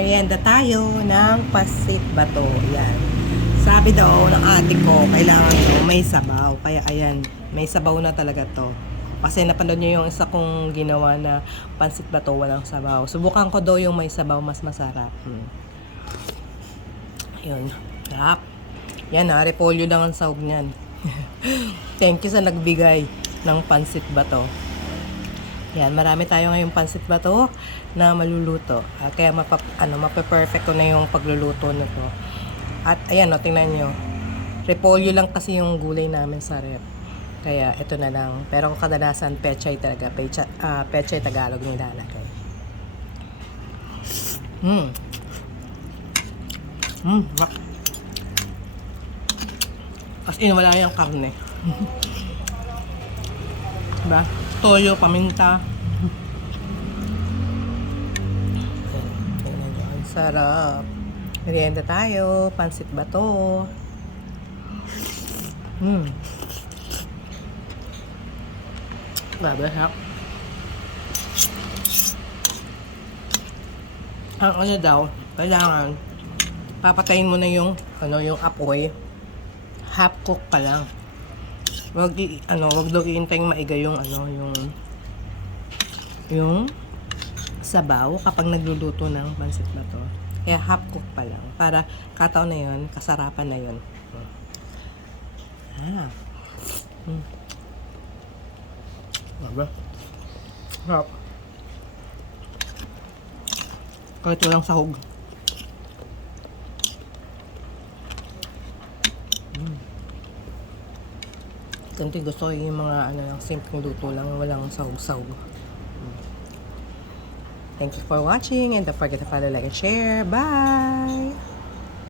Magmerienda tayo ng pasit bato. Yan. Sabi daw ng ate ko, kailangan daw may sabaw. Kaya ayan, may sabaw na talaga to. Kasi napanood niyo yung isa kong ginawa na pansit bato walang sabaw. Subukan ko daw yung may sabaw, mas masarap. Yun. Sarap. Yan ha, repolyo lang ang sahog niyan. Thank you sa nagbigay ng pansit bato. Yan, marami tayo ngayong pansit bato na maluluto. Kaya mape-perfect ko na yung pagluluto nito. At ayan, tingnan nyo. Repolyo lang kasi yung gulay namin sa rep. Kaya ito na lang. Pero kadalasan pechay talaga. Pechay Tagalog nilalagay. As in, wala yung karne. Diba? Toyo, paminta. Tingnan nyo, ang sarap. Merienda tayo, pansit bato. Grabe, sarap. Ang ano daw, kailangan papatayin mo na yung yung apoy. Half cook pa lang. Wag daw iintayng maiga yung yung sabaw kapag nagluluto ng pansit bato. Kaya half cook pa lang para kataon na yun, kasarapan na yun. Diba? Sarap. Kahit walang sahog. Ganito gusto ko yung mga simpleng luto lang, walang sahog-sahog. Thank you for watching and don't forget to follow, like, and share. Bye!